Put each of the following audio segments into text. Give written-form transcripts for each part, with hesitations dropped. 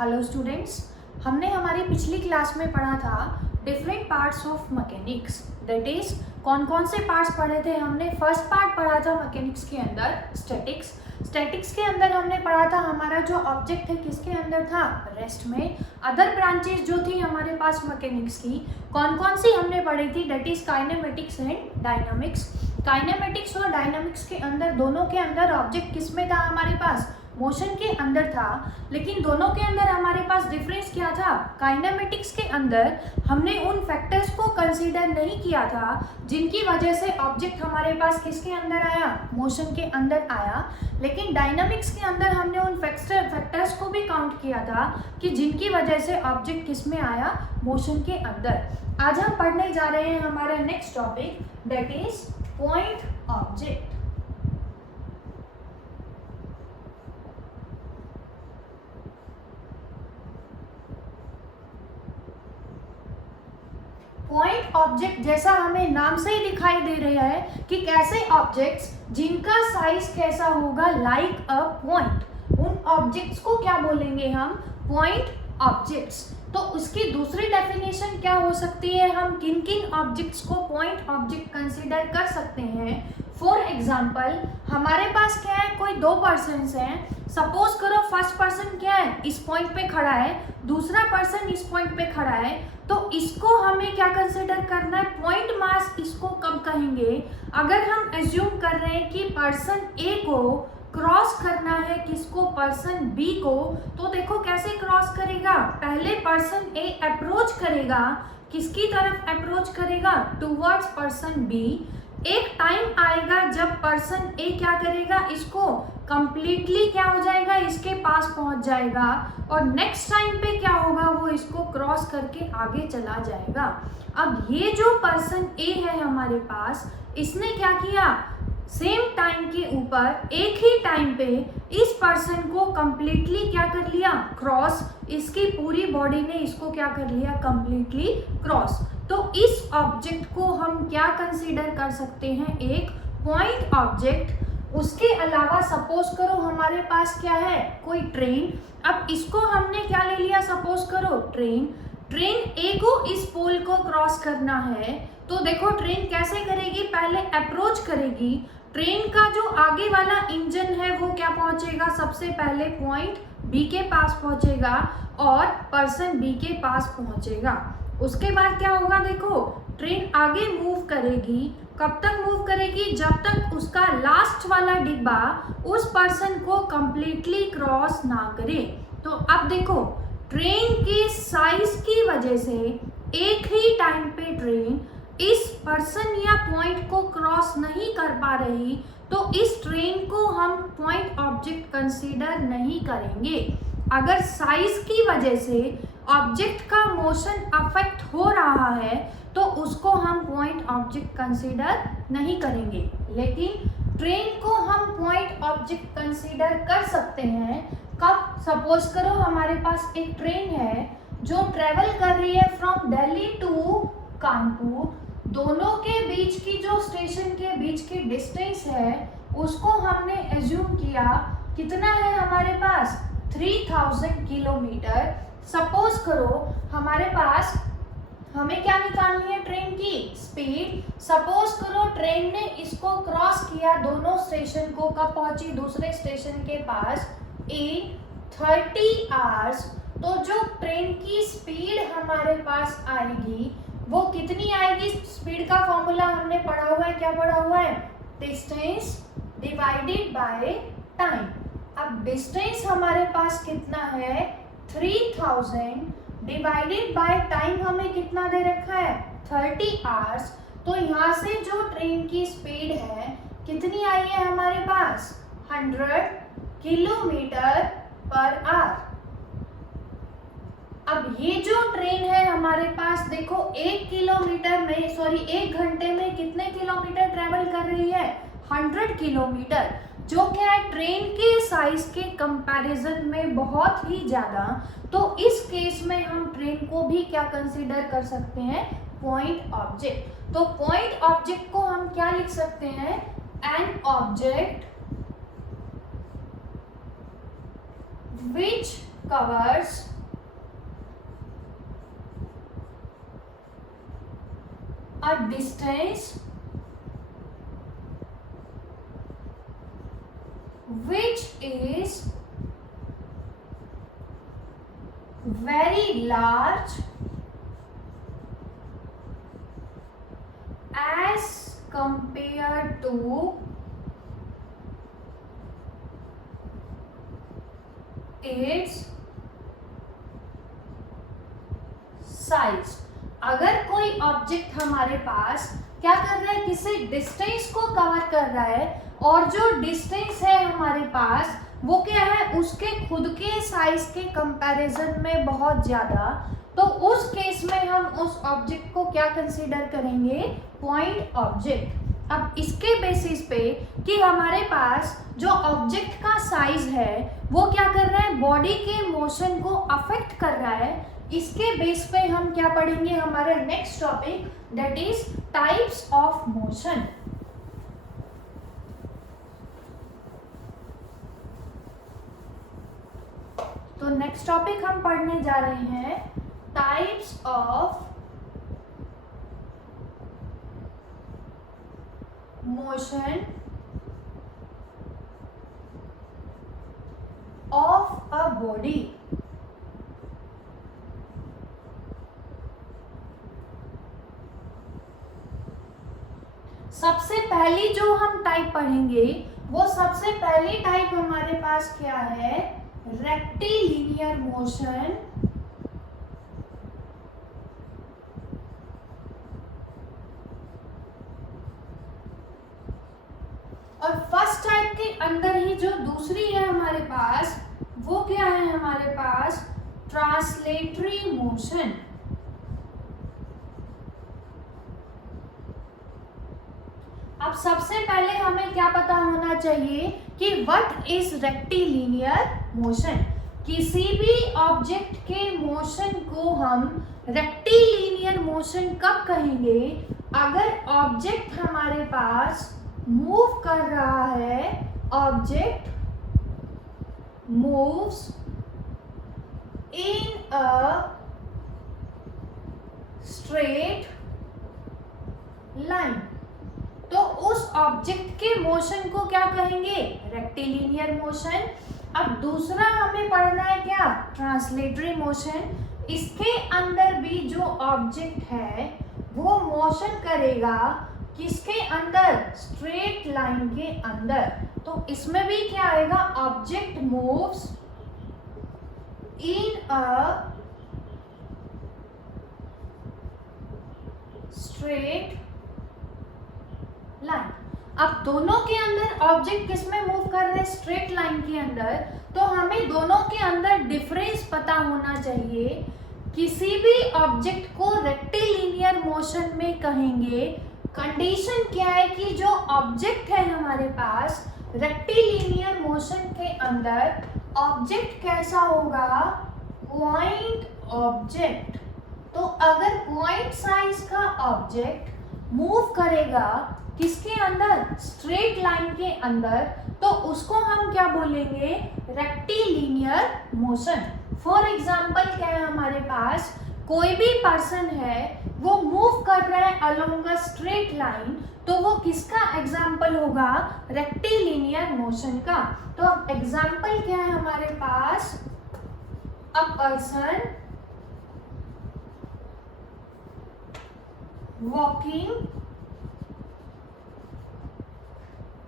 Hello students, हमने हमारी पिछली क्लास में पढ़ा था different parts of mechanics. That is कौन कौन से पार्ट्स पढ़े थे हमने। फर्स्ट पार्ट पढ़ा था मैकेनिक्स के अंदर स्टैटिक्स। स्टैटिक्स के अंदर हमने पढ़ा था हमारा जो ऑब्जेक्ट है किसके अंदर था, रेस्ट में। अदर ब्रांचेस जो थी हमारे पास मैकेनिक्स की कौन कौन सी हमने पढ़ी थी, that is kinematics and dynamics. Kinematics और डायनामिक्स के अंदर दोनों के अंदर ऑब्जेक्ट किस में था, हमारे पास मोशन के अंदर था। लेकिन दोनों के अंदर हमारे पास डिफरेंस क्या था, काइनेमेटिक्स के अंदर हमने उन फैक्टर्स को कंसीडर नहीं किया था जिनकी वजह से ऑब्जेक्ट हमारे पास किसके अंदर आया, मोशन के अंदर आया। लेकिन डायनामिक्स के अंदर हमने उन फैक्टर्स को भी काउंट किया था कि जिनकी वजह से ऑब्जेक्ट किस में आया, मोशन के अंदर। आज हम पढ़ने जा रहे हैं हमारा next topic, that is point object. Point object जैसा हमें नाम से ही दिखाई दे रहा है कि कैसे ऑब्जेक्ट्स जिनका साइज कैसा होगा, लाइक अ पॉइंट, उन ऑब्जेक्ट्स को क्या बोलेंगे हम, पॉइंट ऑब्जेक्ट्स। तो उसकी दूसरी डेफिनेशन क्या हो सकती है, हम किन किन ऑब्जेक्ट्स को पॉइंट ऑब्जेक्ट कंसीडर कर सकते हैं। फॉर एग्जाम्पल हमारे पास क्या है, कोई दो पर्सन्स हैं। सपोज करो फर्स्ट पर्सन क्या है, इस पॉइंट पे खड़ा है, दूसरा पर्सन इस पॉइंट पे खड़ा है। तो इसको हमें क्या कंसिडर करना है, पॉइंट मास इसको कब कहेंगे, अगर हम एज्यूम कर रहे हैं कि पर्सन ए को क्रॉस करना है किसको, पर्सन बी को। तो देखो कैसे क्रॉस करेगा, पहले पर्सन ए अप्रोच करेगा, किसकी तरफ अप्रोच करेगा, टुवर्ड्स पर्सन बी। एक टाइम आएगा जब पर्सन ए क्या करेगा, इसको कंप्लीटली क्या हो जाएगा, इसके पास पहुंच जाएगा। और नेक्स्ट टाइम पे क्या होगा, वो इसको क्रॉस करके आगे चला जाएगा। अब ये जो पर्सन ए है हमारे पास, इसने क्या किया, सेम टाइम के ऊपर एक ही टाइम पे इस पर्सन को कंप्लीटली क्या कर लिया, क्रॉस। इसकी पूरी बॉडी ने इसको क्या कर लिया, कंप्लीटली क्रॉस। तो इस ऑब्जेक्ट को हम क्या कंसीडर कर सकते हैं, एक पॉइंट ऑब्जेक्ट। उसके अलावा सपोज करो हमारे पास क्या है, कोई ट्रेन। अब इसको हमने क्या ले लिया, सपोज करो ट्रेन ए को इस पोल को क्रॉस करना है। तो देखो ट्रेन कैसे करेगी, पहले अप्रोच करेगी। ट्रेन का जो आगे वाला इंजन है वो क्या पहुंचेगा, सबसे पहले पॉइंट बी के पास पहुंचेगा और पर्सन बी के पास पहुंचेगा। उसके बाद क्या होगा, देखो ट्रेन आगे मूव करेगी। कब तक मूव करेगी, जब तक उसका लास्ट वाला डिब्बा उस पर्सन को कंप्लीटली क्रॉस ना करे। तो अब देखो ट्रेन के साइज की वजह से एक ही टाइम पे ट्रेन इस पर्सन या पॉइंट को क्रॉस नहीं कर पा रही, तो इस ट्रेन को हम पॉइंट ऑब्जेक्ट कंसीडर नहीं करेंगे। अगर साइज की वजह से ऑब्जेक्ट का मोशन अफेक्ट हो रहा है तो उसको हम पॉइंट ऑब्जेक्ट कंसीडर नहीं करेंगे। लेकिन ट्रेन को हम पॉइंट ऑब्जेक्ट कंसीडर कर सकते हैं कब, सपोज करो हमारे पास एक ट्रेन है जो ट्रेवल कर रही है फ्रॉम दिल्ली टू कानपुर। दोनों के बीच की जो स्टेशन के बीच की डिस्टेंस है उसको हमने एज्यूम किया कितना है हमारे पास, 3000 किलोमीटर। सपोज करो हमारे पास, हमें क्या निकालनी है, ट्रेन की स्पीड। सपोज करो ट्रेन ने इसको क्रॉस किया, दोनों स्टेशन को, कब पहुंची, दूसरे स्टेशन के पास इन 30 आवर्स। तो जो ट्रेन की स्पीड हमारे पास आएगी वो कितनी आएगी, स्पीड का फॉर्मूला हमने पढ़ा हुआ है, क्या पढ़ा हुआ है, डिस्टेंस डिवाइडेड बाय टाइम। अब डिस्टेंस हमारे पास कितना है, 3000 डिवाइडेड बाय टाइम हमें कितना दे रखा है, 30 आवर्स। तो यहाँ से जो ट्रेन की स्पीड है कितनी आई है हमारे पास, 100 किलोमीटर पर आवर। अब ये जो ट्रेन है हमारे पास, देखो 1 घंटे में कितने किलोमीटर ट्रेवल कर रही है, 100 किलोमीटर, जो क्या है ट्रेन के साइज के कंपैरिजन में बहुत ही ज्यादा। तो इस केस में हम ट्रेन को भी क्या कंसीडर कर सकते हैं, पॉइंट ऑब्जेक्ट। तो पॉइंट ऑब्जेक्ट को हम क्या लिख सकते हैं, an object which covers a distance which is very large as compared to its size. अगर कोई ऑब्जेक्ट हमारे पास क्या कर रहा है, किसी डिस्टेंस को कवर कर रहा है और जो डिस्टेंस है हमारे पास वो क्या है, उसके खुद के साइज के कंपैरिजन में बहुत ज्यादा, तो उस केस में हम उस ऑब्जेक्ट को क्या कंसीडर करेंगे, पॉइंट ऑब्जेक्ट। अब इसके बेसिस पे कि हमारे पास जो ऑब्जेक्ट का साइज है वो क्या कर रहा है, बॉडी के मोशन को अफेक्ट कर रहा है, इसके बेस पे हम क्या पढ़ेंगे, हमारा next topic that is types of motion. तो नेक्स्ट टॉपिक हम पढ़ने जा रहे हैं types of motion of a body. सबसे पहली जो हम टाइप पढ़ेंगे वो सबसे पहली टाइप हमारे पास क्या है, रेक्टिलिनियर मोशन और फर्स्ट टाइप के अंदर ही जो दूसरी है हमारे पास वो क्या है, हमारे पास ट्रांसलेटरी मोशन। अब सबसे पहले हमें क्या पता होना चाहिए कि व्हाट इज रेक्टिलिनियर मोशन। किसी भी ऑब्जेक्ट के मोशन को हम रेक्टिलिनियर मोशन कब कहेंगे, अगर ऑब्जेक्ट हमारे पास मूव कर रहा है, object moves in a straight line, तो उस ऑब्जेक्ट के मोशन को क्या कहेंगे, रेक्टिलिनियर मोशन। अब दूसरा हमें पढ़ना है क्या, ट्रांसलेटरी मोशन। इसके अंदर भी जो ऑब्जेक्ट है वो मोशन करेगा किसके अंदर, स्ट्रेट लाइन के अंदर। तो इसमें भी क्या आएगा, object moves in a straight line. अब दोनों के अंदर ऑब्जेक्ट किसमें मूव कर रहे हैं, स्ट्रेट लाइन के अंदर, तो हमें दोनों के अंदर डिफरेंस पता होना चाहिए। किसी भी ऑब्जेक्ट को रेक्टिलिनियर मोशन में कहेंगे, कंडीशन क्या है कि जो ऑब्जेक्ट है हमारे पास रेक्टिलिनियर मोशन के अंदर ऑब्जेक्ट कैसा होगा, पॉइंट ऑब्जेक्ट। तो अगर पॉइंट साइज का ऑब्जेक्ट मूव करेगा किसके अंदर, स्ट्रेट लाइन के अंदर, तो उसको हम क्या बोलेंगे, रेक्टिलिनियर मोशन। फॉर एग्जाम्पल क्या है हमारे पास, कोई भी पर्सन है वो मूव कर रहा है अलोंग अ स्ट्रेट लाइन, तो वो किसका एग्जाम्पल होगा, रेक्टिलिनियर मोशन का। तो अब एग्जाम्पल क्या है हमारे पास, a person walking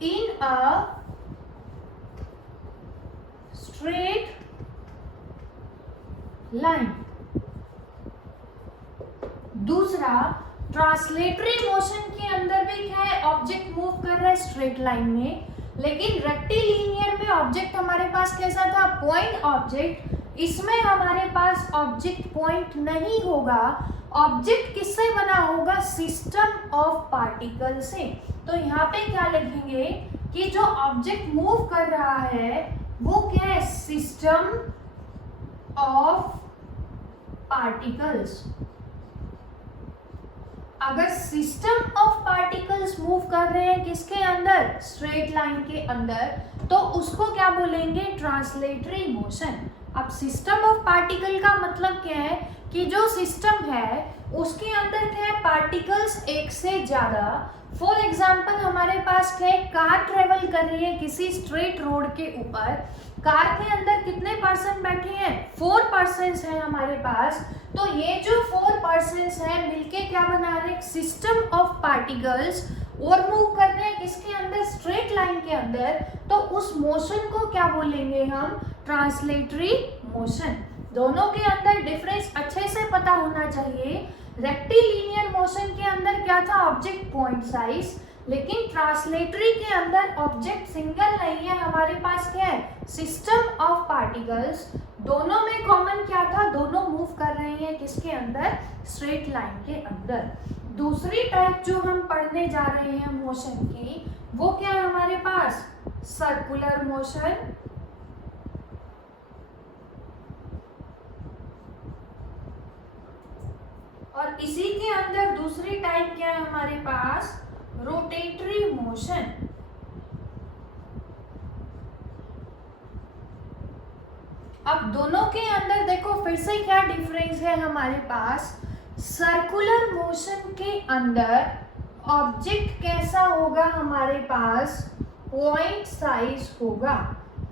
in a straight line। दूसरा ट्रांसलेटरी मोशन के अंदर भी क्या है, ऑब्जेक्ट मूव कर रहा है स्ट्रेट लाइन में, लेकिन रेक्टिलिनियर में ऑब्जेक्ट हमारे पास कैसा था, पॉइंट ऑब्जेक्ट। इसमें हमारे पास ऑब्जेक्ट पॉइंट नहीं होगा, ऑब्जेक्ट किससे बना होगा, सिस्टम ऑफ पार्टिकल से। तो यहाँ पे क्या लिखेंगे कि जो ऑब्जेक्ट मूव कर रहा है वो क्या है, सिस्टम ऑफ पार्टिकल्स। अगर सिस्टम ऑफ पार्टिकल्स मूव कर रहे हैं किसके अंदर, स्ट्रेट लाइन के अंदर, तो उसको क्या बोलेंगे, ट्रांसलेटरी मोशन। अब सिस्टम ऑफ पार्टिकल का मतलब क्या है कि जो सिस्टम है उसके अंदर क्या है, पार्टिकल्स एक से ज्यादा। फॉर एग्जाम्पल हमारे पास क्या है, कार ट्रेवल कर रही है किसी स्ट्रेट रोड के ऊपर, कार के अंदर कितने पर्सन बैठे हैं, 4 पर्सन्स हैं हमारे पास। तो ये जो 4 पर्सन्स हैं मिलके क्या बना रहे हैं, सिस्टम ऑफ पार्टिकल्स, और मूव कर रहे हैं किसके अंदर, स्ट्रेट लाइन के अंदर। तो उस मोशन को क्या बोलेंगे हम, ट्रांसलेटरी मोशन। दोनों के अंदर डिफरेंस अच्छे से पता होना चाहिए। रेक्टिलिनियर मोशन के अंदर क्या था, ऑब्जेक्ट पॉइंट साइज, लेकिन ट्रांसलेटरी के अंदर ऑब्जेक्ट सिंगल नहीं है, हमारे पास क्या है, सिस्टम ऑफ पार्टिकल्स। दोनों में कॉमन क्या था, दोनों मूव कर रहे हैं किसके अंदर, स्ट्रेट लाइन के अंदर। दूसरी टाइप जो हम पढ़ने जा रहे हैं मोशन की, वो क्या है हमारे पास, सर्कुलर मोशन। और इसी के अंदर दूसरी टाइप क्या है हमारे पास, रोटेटरी मोशन। अब दोनों के अंदर देखो फिर से क्या डिफरेंस है हमारे पास। सर्कुलर मोशन के अंदर ऑब्जेक्ट कैसा होगा हमारे पास, पॉइंट साइज होगा।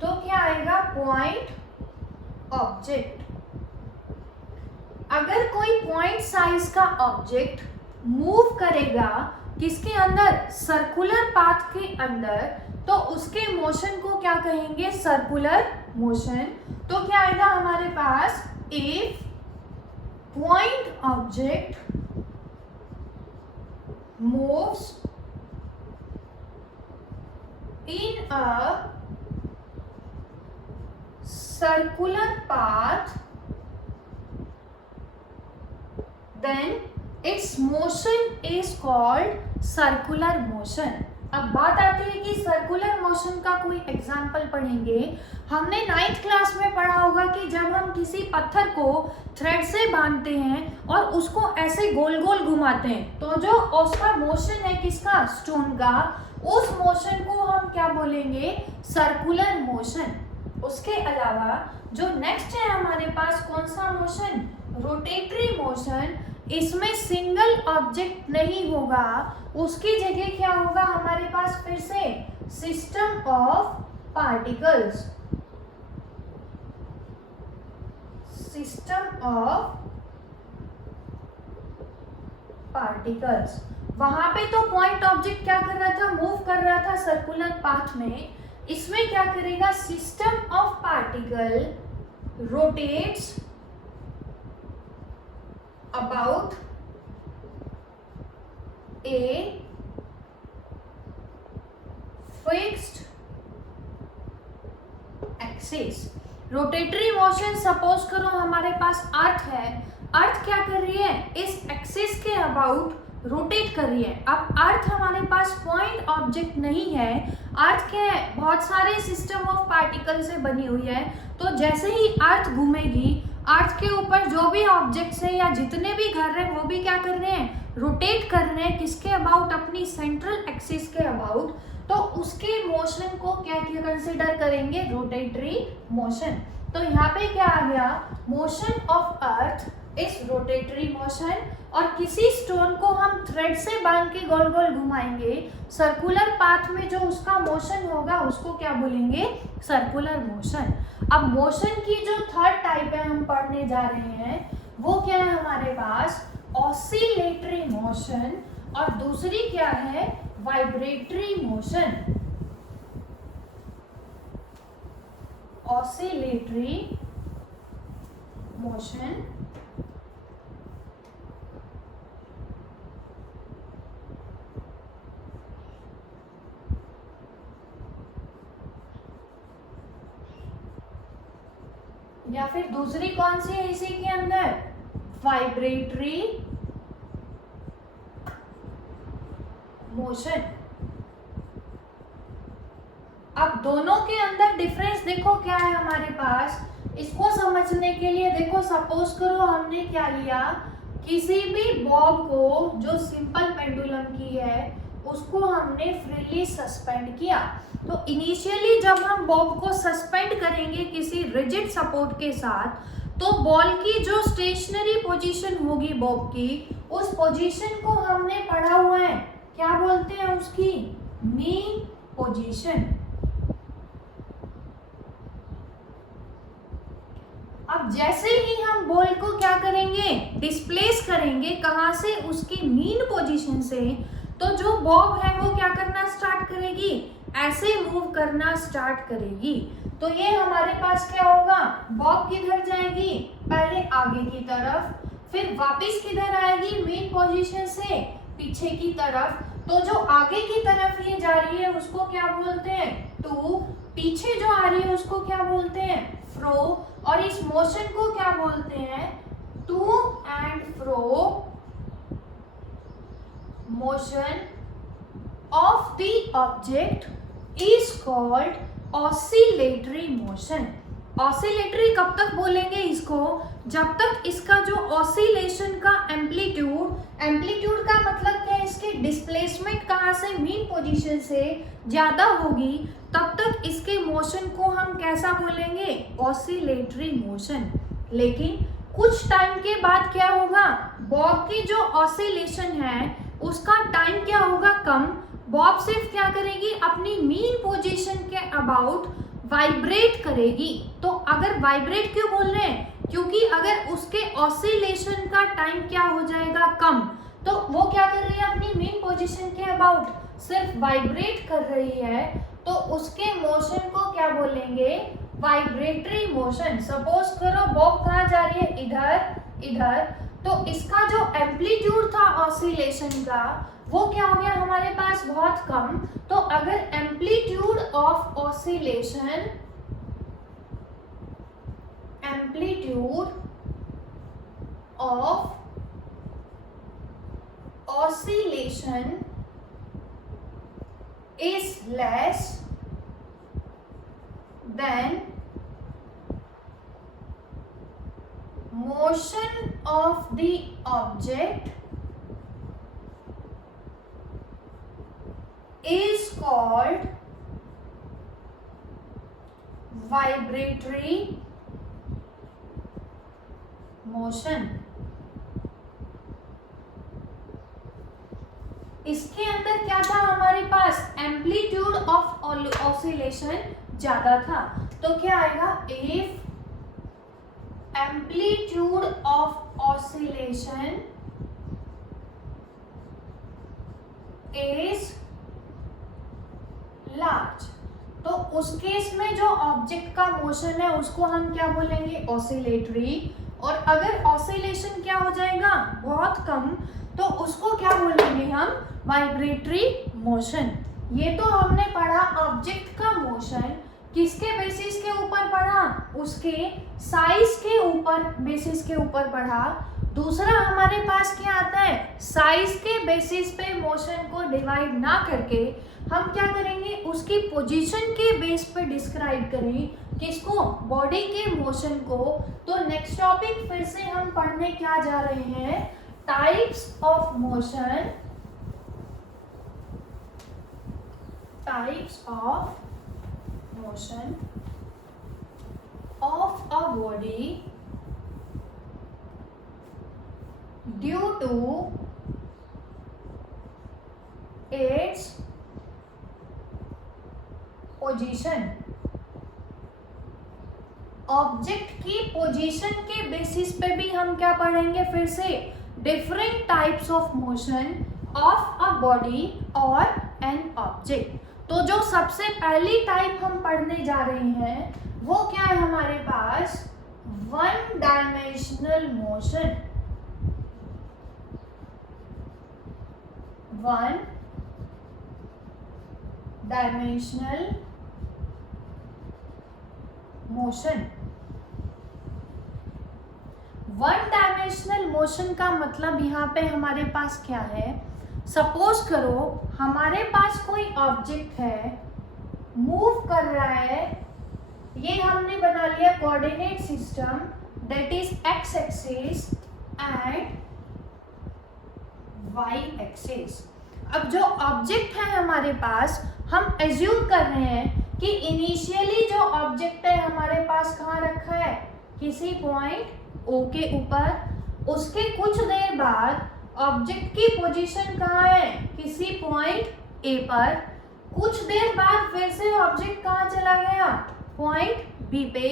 तो क्या आएगा, पॉइंट ऑब्जेक्ट। अगर कोई पॉइंट साइज का ऑब्जेक्ट मूव करेगा किसके अंदर, सर्कुलर पाथ के अंदर, तो उसके मोशन को क्या कहेंगे, सर्कुलर मोशन। तो क्या आएगा हमारे पास, if point object moves in a circular path then its motion is called circular motion। अब बात आती है कि सर्कुलर मोशन का कोई एग्जाम्पल पढ़ेंगे। हमने 9th क्लास में पढ़ा होगा कि जब हम किसी पत्थर को थ्रेड से बांधते हैं और उसको ऐसे गोल गोल घुमाते हैं, तो जो उसका मोशन है किसका, स्टोन का, उस मोशन को हम क्या बोलेंगे, सर्कुलर मोशन। उसके अलावा जो नेक्स्ट है हमारे पास कौन सा मोशन, रोटेटरी मोशन। इसमें सिंगल ऑब्जेक्ट नहीं होगा, उसकी जगह क्या होगा हमारे पास, फिर से system of particles, system of particles. वहां पे तो पॉइंट ऑब्जेक्ट क्या कर रहा था, मूव कर रहा था सर्कुलर पाथ में। इसमें क्या करेगा, system of particle rotates about a fixed axis। Rotatory motion, suppose करो हमारे पास अर्थ है, अर्थ क्या कर रही है, इस एक्सिस के अबाउट रोटेट कर रही है। अब अर्थ हमारे पास पॉइंट ऑब्जेक्ट नहीं है, अर्थ क्या है, बहुत सारे सिस्टम ऑफ पार्टिकल से बनी हुई है। तो जैसे ही अर्थ घूमेगी, अर्थ के ऊपर जो भी ऑब्जेक्ट्स हैं या जितने भी घर हैं वो भी क्या कर रहे हैं, रोटेट कर रहे हैं किसके अबाउट, अपनी सेंट्रल एक्सिस के अबाउट। तो उसके मोशन को क्या कंसिडर करेंगे, रोटेटरी मोशन। तो यहाँ पे क्या आ गया, motion of earth is rotatory motion. और किसी स्टोन को हम थ्रेड से बांध के गोल गोल घुमाएंगे, सर्कुलर पाथ में जो उसका मोशन होगा उसको क्या बोलेंगे, सर्कुलर मोशन। अब मोशन की जो थर्ड टाइप है हम पढ़ने जा रहे हैं, वो क्या है हमारे पास, ऑसिलेटरी मोशन, और दूसरी क्या है, वाइब्रेटरी मोशन। ऑसिलेटरी मोशन या फिर दूसरी कौन सी है इसी के अंदर, वाइब्रेटरी मोशन। अब दोनों के अंदर डिफरेंस देखो क्या है हमारे पास। इसको समझने के लिए देखो, सपोज करो हमने क्या लिया, किसी भी बॉब को जो सिंपल पेंडुलम की है उसको हमने फ्रीली सस्पेंड किया। तो इनिशियली जब हम बॉब को सस्पेंड करेंगे किसी रिजिड सपोर्ट के साथ, तो बॉल की जो स्टेशनरी पोजीशन होगी बॉब की, उस पोजीशन को हमने पढ़ा हुआ है, क्या बोलते हैं उसकी, मीन पोजीशन। अब जैसे ही हम बॉल को क्या करेंगे, डिस्प्लेस करेंगे, कहां से, उसकी मीन पोजीशन से, तो जो बॉब है वो क्या करना स्टार्ट करेगी, ऐसे मूव करना स्टार्ट करेगी। तो ये हमारे पास क्या होगा, बॉब किधर जाएगी, पहले आगे की तरफ, फिर वापस किधर आएगी, मेन पोजीशन से पीछे की तरफ। तो जो आगे की तरफ ये जा रही है उसको क्या बोलते हैं, टू, पीछे जो आ रही है उसको क्या बोलते हैं, फ्रो, और इस मोशन को क्या बोलते हैं, to and fro motion of the object is called oscillatory motion. Oscillatory कब तक बोलेंगे इसको, जब तक इसका जो ऑसिलेशन का एम्पलीट्यूड, एम्पलीट्यूड का मतलब क्या है, इसके डिस्प्लेसमेंट कहाँ से, मीन पोजीशन से ज्यादा होगी, तब तक इसके मोशन को हम कैसा बोलेंगे, ऑसिलेटरी मोशन। लेकिन कुछ टाइम के बाद क्या होगा, बॉब की जो ऑसिलेशन है उसका टाइम क्या होगा, कम, बॉब सिर्फ क्या करेगी, अपनी मीन पोजीशन के अबाउट वाइब्रेट करेगी। तो अगर वाइब्रेट क्यों बोल रहे हैं, क्योंकि अगर उसके ऑसिलेशन का टाइम क्या हो जाएगा, कम, तो वो क्या कर रही है, अपनी मीन पोजीशन के अबाउट सिर्फ वाइब्रेट कर रही है, तो उसके मोशन को क्या बोलेंगे, वाइब्रेटरी मोशन। सपोज करो बॉब कहाँ जा रही है, इधर इधर, तो इसका जो एम्पलीट्यूड था ऑसिलेशन का वो क्या हो गया हमारे पास, बहुत कम। तो अगर amplitude of oscillation, amplitude of oscillation is less than motion of the object is called vibratory motion। इसके अंदर क्या था हमारे पास, एम्पलीट्यूड ऑफ ऑसिलेशन ज्यादा था, तो क्या आएगा, if amplitude of oscillation is large, तो उस केस में जो ऑब्जेक्ट का मोशन है उसको हम क्या बोलेंगे, ऑसिलेटरी। और अगर ऑसिलेशन क्या हो जाएगा, बहुत कम, तो उसको क्या बोलेंगे हम, वाइब्रेटरी मोशन। ये तो हमने पढ़ा ऑब्जेक्ट का मोशन, किसके बेसिस के ऊपर पढ़ा, उसके साइज के ऊपर, बेसिस के ऊपर पढ़ा। दूसरा हमारे पास क्या आता है, साइज के बेसिस पे मोशन को डिवाइड ना करके हम क्या करेंगे, उसकी पोजीशन के बेस पे डिस्क्राइब करें, किसको, बॉडी के मोशन को। तो नेक्स्ट टॉपिक फिर से हम पढ़ने क्या जा रहे हैं, types of motion, types of motion of a body due to its position। Object की पोजीशन के बेसिस पे भी हम क्या पढ़ेंगे, फिर से different types of motion of a body और एन ऑब्जेक्ट। तो जो सबसे पहली टाइप हम पढ़ने जा रहे हैं वो क्या है हमारे पास, one dimensional motion. One dimensional motion. One dimensional motion का मतलब यहाँ पे हमारे पास क्या है, सपोज करो हमारे पास कोई ऑब्जेक्ट है, मूव कर रहा है, ये हमने बना लिया coordinate system, that is X axis and Y axis. अब जो ऑब्जेक्ट है हमारे पास, हम एज्यूम कर रहे हैं कि इनिशियली जो ऑब्जेक्ट है हमारे पास कहाँ रखा है, किसी पॉइंट O के ऊपर। उसके कुछ देर बाद ऑब्जेक्ट की पोजीशन कहाँ है, किसी पॉइंट A पर। कुछ देर बाद फिर से ऑब्जेक्ट कहाँ चला गया, पॉइंट B पे।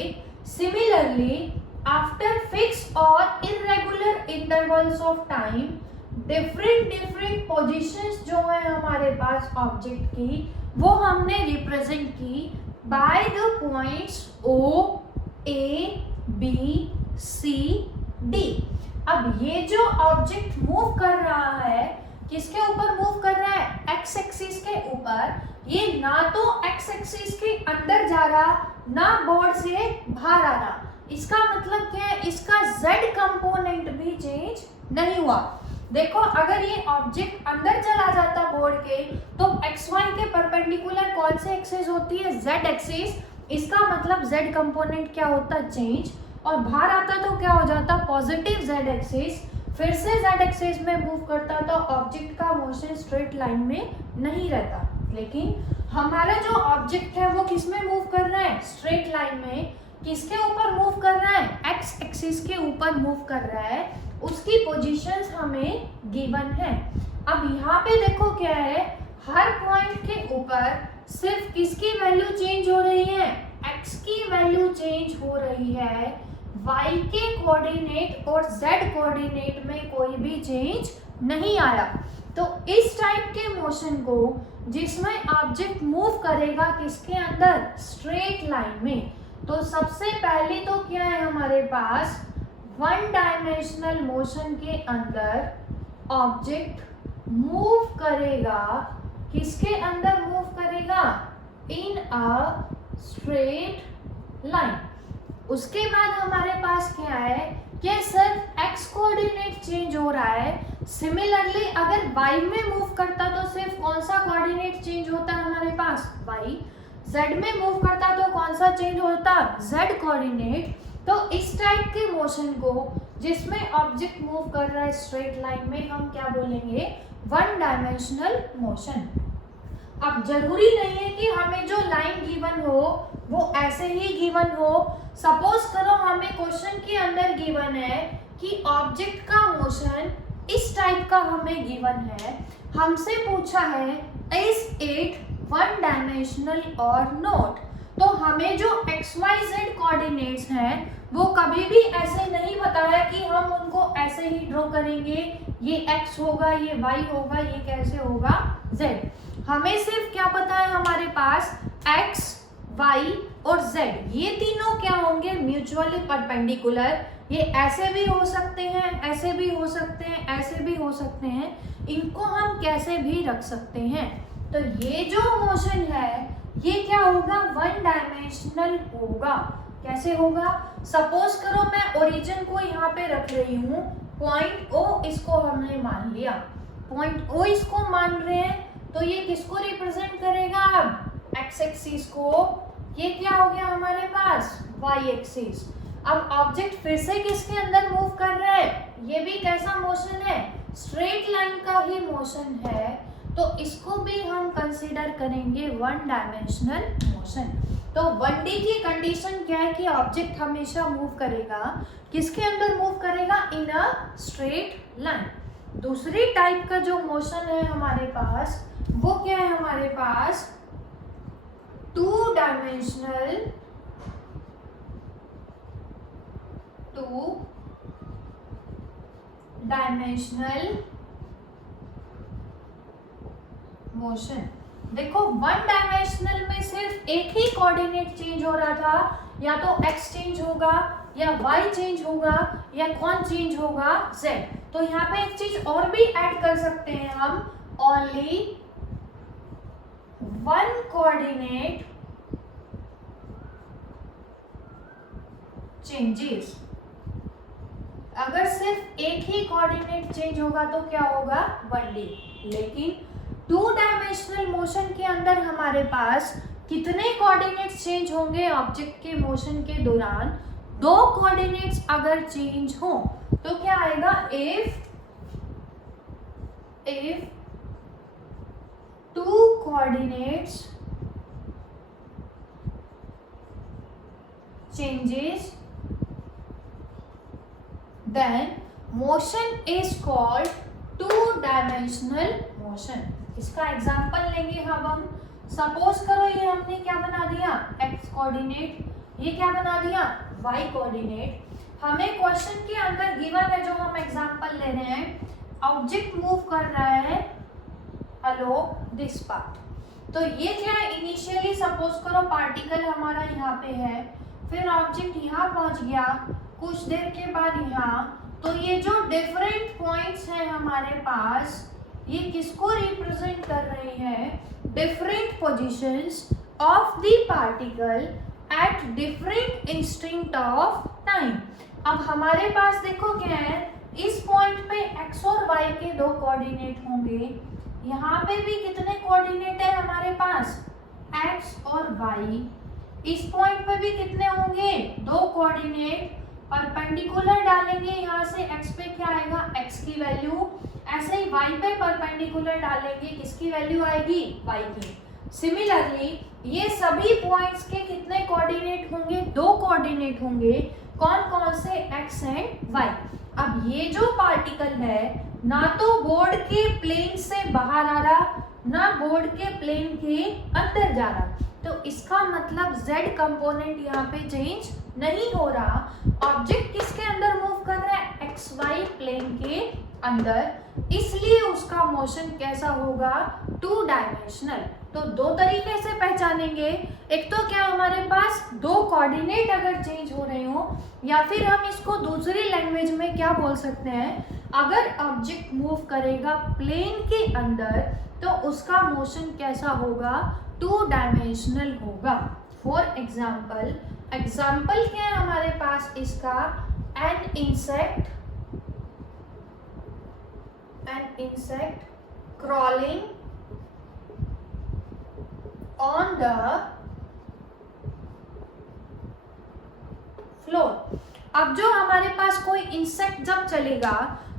सिमिलरली आफ्टर फिक्स और irregular intervals of time, different positions जो है हमारे पास ऑब्जेक्ट की, वो हमने रिप्रेजेंट की by the points O, A, B, C, D। अब ये जो ऑब्जेक्ट मूव कर रहा है, किसके ऊपर मूव कर रहा है, एक्स एक्सिस के ऊपर। ये ना तो एक्स एक्सिस के अंदर जा रहा, ना बोर्ड से बाहर आ रहा। इसका मतलब क्या है, इसका z कंपोनेंट भी चेंज नहीं हुआ। देखो अगर ये ऑब्जेक्ट अंदर चला जाता बोर्ड के, तो xy के परपेंडिकुलर कौन से एक्सिस होती है, z एक्सिस। इसका मतलब z कंपोनेंट क्या होता, चेंज। और बाहर आता तो क्या हो जाता, पॉजिटिव z एक्सिस। फिर से z एक्सिस में मूव करता तो ऑब्जेक्ट का मोशन स्ट्रेट लाइन में नहीं रहता। लेकिन हमारा जो ऑब्जेक्ट है वो किस में मूव कर रहा है, स्ट्रेट लाइन में। किसके ऊपर मूव कर रहा है, एक्स एक्सिस के ऊपर मूव कर रहा है। उसकी पोजीशंस हमें गिवन है। अब यहाँ पे देखो क्या है, हर पॉइंट के ऊपर सिर्फ किसकी वैल्यू चेंज हो रही है, x की वैल्यू चेंज हो रही है। y के कोऑर्डिनेट और z कोऑर्डिनेट में कोई भी चेंज नहीं आया। तो इस टाइप के मोशन को, जिसमें ऑब्जेक्ट मूव करेगा किसके अंदर, स्ट्रेट लाइन में, तो सबसे पहले तो क्या है हमारे पास, वन डायमेंशनल मोशन के अंदर ऑब्जेक्ट मूव करेगा, किसके अंदर मूव करेगा, इन अ स्ट्रेट लाइन। उसके बाद हमारे पास क्या है कि सिर्फ x कोऑर्डिनेट चेंज हो रहा है। सिमिलरली अगर y में मूव करता तो सिर्फ कौन सा कोऑर्डिनेट चेंज होता है हमारे पास, y। z में मूव करता तो कौन सा चेंज होता, z कोऑर्डिनेट। तो इस टाइप के मोशन को, जिसमें ऑब्जेक्ट मूव कर रहा है स्ट्रेट लाइन में, हम क्या बोलेंगे, वन डायमेंशनल मोशन। अब जरूरी नहीं है कि हमें जो लाइन गिवन हो वो ऐसे ही गिवन हो। सपोज करो हमें क्वेश्चन के अंदर गिवन है कि ऑब्जेक्ट का मोशन इस टाइप का हमें गिवन है। हमसे पूछा है इज इट वन डायमेंशनल और नॉट। तो हमें जो XYZ कोऑर्डिनेट्स हैं वो कभी भी ऐसे नहीं बताया कि हम उनको ऐसे ही ड्रॉ करेंगे, ये x होगा, ये y होगा, ये कैसे होगा, z। हमें सिर्फ क्या पता है, हमारे पास x, y और z, ये तीनों क्या होंगे, म्यूचुअली परपेंडिकुलर। ये ऐसे भी हो सकते हैं, ऐसे भी हो सकते हैं, ऐसे भी हो सकते हैं। इनको हम कैसे भी रख सकते हैं। तो ये जो मोशन है ये क्या होगा, वन डायमेंशनल होगा। कैसे होगा, सपोज करो मैं ओरिजिन को यहाँ पे रख रही हूँ, पॉइंट O इसको हमने मान लिया, पॉइंट O इसको मान रहे हैं, तो ये किसको रिप्रेजेंट करेगा, अब x एक्सिस को। ये क्या हो गया हमारे पास, y एक्सिस। अब ऑब्जेक्ट फिर से किसके अंदर मूव कर रहा है, ये भी कैसा मोशन है, स्ट्रेट लाइन का ही मोशन है। तो इसको भी हम कंसीडर करेंगे वन डायमेंशनल मोशन। तो 1D की कंडीशन क्या है कि ऑब्जेक्ट हमेशा मूव करेगा, किसके अंदर मूव करेगा, इन अ स्ट्रेट लाइन। दूसरी टाइप का जो मोशन है हमारे पास वो क्या है, हमारे पास टू डायमेंशनल मोशन। देखो वन डायमेंशनल में सिर्फ एक ही कोऑर्डिनेट चेंज हो रहा था, या तो x चेंज होगा या y चेंज होगा या कौन चेंज होगा, z। तो यहाँ पे एक चीज और भी ऐड कर सकते हैं हम, ओनली वन कोऑर्डिनेट चेंजेस। अगर सिर्फ एक ही कोऑर्डिनेट चेंज होगा तो क्या होगा, 1D। लेकिन टू डायमेंशनल मोशन के अंदर हमारे पास कितने कोऑर्डिनेट्स चेंज होंगे ऑब्जेक्ट के मोशन के दौरान, दो कोऑर्डिनेट्स अगर चेंज हो तो क्या आएगा, if 2 coordinates changes, then motion is called 2-dimensional motion. इसका एग्जाम्पल लेंगे हम सपोज करो ये हमने क्या बना दिया x कोऑर्डिनेट, ये क्या बना दिया y कोऑर्डिनेट. हमें क्वेश्चन के अंदर गिवन है जो हम एग्जाम्पल ले रहे हैं, ऑब्जेक्ट मूव कर रहा है अलोंग दिस पाथ. तो ये क्या है इनिशियली सपोज करो पार्टिकल हमारा यहाँ पे है, फिर ऑब्जेक्ट यहाँ पहुंच गया, कुछ देर के बाद यहाँ. तो ये जो डिफरेंट पॉइंट्स हैं हमारे पास, ये किसको रिप्रेजेंट कर रहे हैं, different positions of the particle at different instant of time. अब हमारे पास देखो क्या है, इस पॉइंट पे x और y के 2 कोऑर्डिनेट होंगे, यहाँ पे भी कितने कोऑर्डिनेट है हमारे पास x और y. इस पॉइंट पे भी कितने होंगे 2 कोऑर्डिनेट. परपेंडिकुलर डालेंगे यहाँ से x पे क्या आएगा x की वैल्यू, ऐसे ही y पे परपेंडिकुलर डालेंगे किसकी वैल्यू आएगी y की. सिमिलरली ये सभी पॉइंट्स के कितने कोऑर्डिनेट होंगे 2 कोऑर्डिनेट होंगे, कौन कौन से x एंड y. अब ये जो पार्टिकल है ना तो बोर्ड के प्लेन से बाहर आ रहा ना बोर्ड के प्लेन के अंदर जा रहा, तो इसका मतलब z कंपोनेंट यहाँ पे चेंज नहीं हो रहा. ऑब्जेक्ट किसके अंदर मूव कर रहा है xy प्लेन के अंदर, इसलिए उसका मोशन कैसा होगा 2-डायमेंशनल. तो 2 तरीके से पहचानेंगे, एक तो क्या हमारे पास 2 कोऑर्डिनेट अगर चेंज हो रहे हो, या फिर हम इसको दूसरी लैंग्वेज में क्या बोल सकते हैं, अगर ऑब्जेक्ट मूव करेगा प्लेन के अंदर तो उसका मोशन कैसा होगा 2-डायमेंशनल होगा. फॉर एग्जाम्पल, एग्जाम्पल क्या है हमारे पास इसका, N insect crawling on the floor. अब जो हमारे पास कोई इंसेक्ट जब चलेगा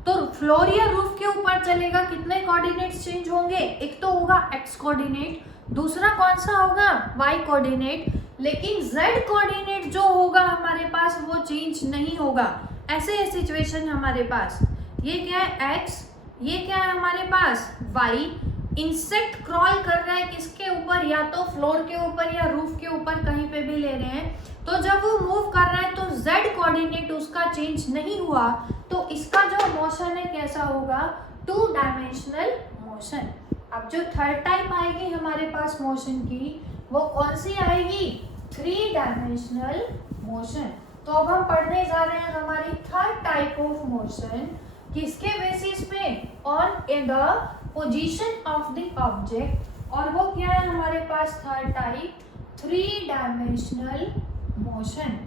तो फ्लोर या रूफ के ऊपर चलेगा, कितने कोऑर्डिनेट्स चेंज होंगे, एक तो होगा x कोऑर्डिनेट, दूसरा कौन सा होगा y कोऑर्डिनेट, लेकिन z कोऑर्डिनेट जो होगा हमारे पास वो चेंज नहीं होगा. ऐसे है सिचुएशन हमारे पास, ये क्या है x, ये क्या है हमारे पास y. इंसेक्ट क्रॉल कर रहा है किसके ऊपर, या तो फ्लोर के ऊपर या रूफ के ऊपर, कहीं पे भी ले रहे हैं. तो जब वो मूव कर रहा है तो z कोऑर्डिनेट उसका चेंज नहीं हुआ, तो इसका जो मोशन है कैसा होगा 2-डायमेंशनल मोशन. अब जो थर्ड टाइप आएगी हमारे पास मोशन की, वो कौन सी आएगी 3-डायमेंशनल मोशन. तो अब हम पढ़ने जा रहे हैं हमारी थर्ड टाइप ऑफ मोशन, किसके बेसिस पे, on the position of the object. और वो क्या है हमारे पास third type three dimensional motion.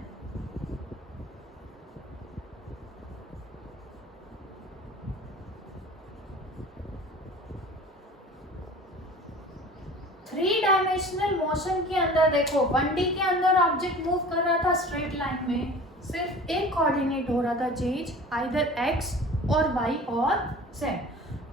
Three dimensional motion के अंदर देखो 1D के अंदर ऑब्जेक्ट मूव कर रहा था स्ट्रेट लाइन में, सिर्फ एक कोऑर्डिनेट हो रहा था चेंज, आइदर x और y और z.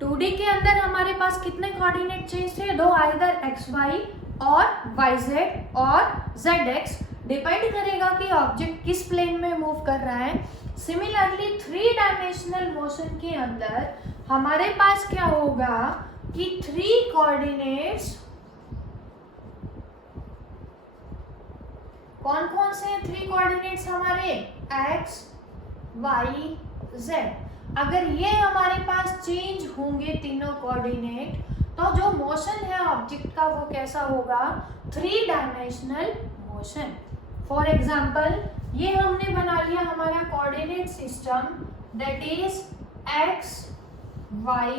2D के अंदर हमारे पास कितने कोऑर्डिनेट चेंज थे, 2, आइदर xy और yz और zx. डिपेंड करेगा कि ऑब्जेक्ट किस प्लेन में मूव कर रहा है. सिमिलरली 3-डायमेंशनल मोशन के अंदर हमारे पास क्या होगा कि 3 कोऑर्डिनेट्स, कौन कौन से 3 कोऑर्डिनेट्स हमारे x, y, z. अगर ये हमारे पास चेंज होंगे तीनों कोऑर्डिनेट, तो जो मोशन है ऑब्जेक्ट का वो कैसा होगा 3-डायमेंशनल मोशन. फॉर एग्जाम्पल, ये हमने बना लिया हमारा coordinate system, that is x, y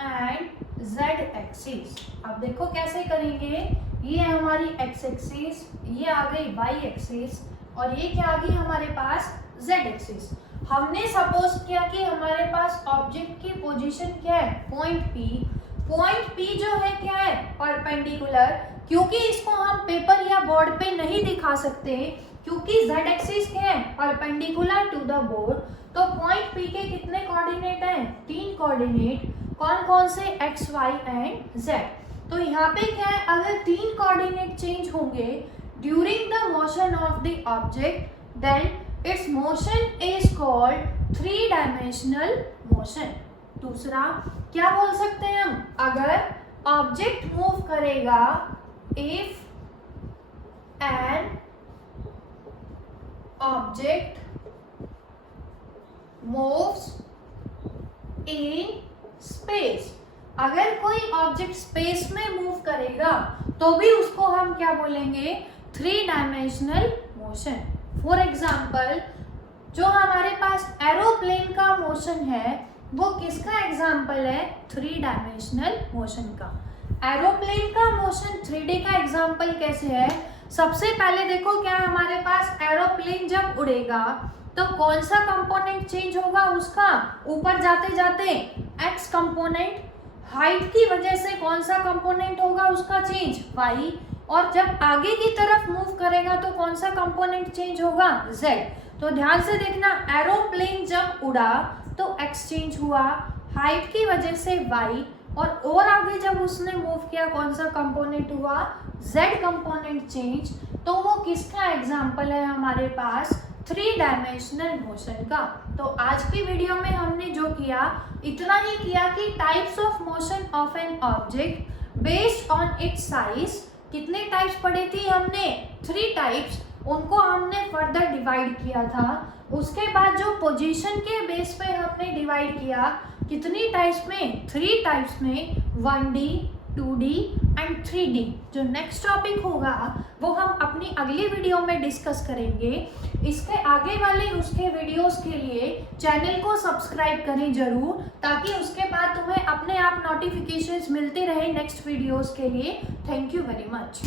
and z axis. अब देखो कैसे करेंगे, ये है हमारी x एक्सिस, ये आ गई y एक्सिस, और ये क्या आ गई हमारे पास z एक्सिस. हमने सपोज किया कि हमारे पास ऑब्जेक्ट की पोजीशन क्या है पॉइंट P. पॉइंट P जो है क्या है परपेंडिकुलर, क्योंकि इसको हम पेपर या बोर्ड पे नहीं दिखा सकते क्योंकि z एक्सिस क्या है परपेंडिकुलर टू द बोर्ड. तो पॉइंट P के कितने कोऑर्डिनेट हैं 3 कोऑर्डिनेट, कौन कौन से x, y एंड z. तो यहाँ पे क्या है, अगर 3 कोऑर्डिनेट चेंज होंगे during the motion of the object then its motion is called 3 dimensional motion. दूसरा क्या बोल सकते हैं हम, अगर ऑब्जेक्ट मूव करेगा, if an object moves in space, अगर कोई ऑब्जेक्ट स्पेस में मूव करेगा तो भी उसको हम क्या बोलेंगे, 3 डायमेंशनल मोशन। फॉर एग्जाम्पल जो हमारे पास एरोप्लेन का मोशन है वो किसका एग्जाम्पल है, 3 डायमेंशनल मोशन का। एरोप्लेन का मोशन 3D का एग्जाम्पल कैसे है, सबसे पहले देखो क्या हमारे पास एरोप्लेन जब उड़ेगा तो कौन सा कंपोनेंट चेंज होगा उसका, ऊपर जाते जाते एक्स कंपोनेंट, हाइट की वजह से कौन सा कंपोनेंट होगा उसका चेंज, वाई, और जब आगे की तरफ मूव करेगा तो कौन सा कंपोनेंट चेंज होगा, जेड। तो ध्यान से देखना, एरोप्लेन जब उड़ा तो एक्स चेंज हुआ, हाइट की वजह से वाई, और आगे जब उसने मूव किया कौन सा कंपोनेंट हुआ, जेड कंपोनेंट चेंज। तो वो किसका एग्जाम्पल है हमारे पास, 3 डायमेंशनल मोशन का। तो आज की वीडियो में हमने जो किया इतना ही किया कि types of motion of an object based on it's size, कितने टाइप्स पढ़े थे हमने, 3 टाइप्स, उनको हमने फर्दर डिवाइड किया था। उसके बाद जो पोजीशन के बेस पे हमने डिवाइड किया कितनी टाइप्स में, 3 टाइप्स में, 1D 2D एंड 3D। जो नेक्स्ट टॉपिक होगा वो हम अपनी अगली वीडियो में डिस्कस करेंगे। इसके आगे वाले उसके वीडियोस के लिए चैनल को सब्सक्राइब करें जरूर, ताकि उसके बाद तुम्हें अपने आप नोटिफिकेशंस मिलते रहे नेक्स्ट वीडियोस के लिए। Thank you very much.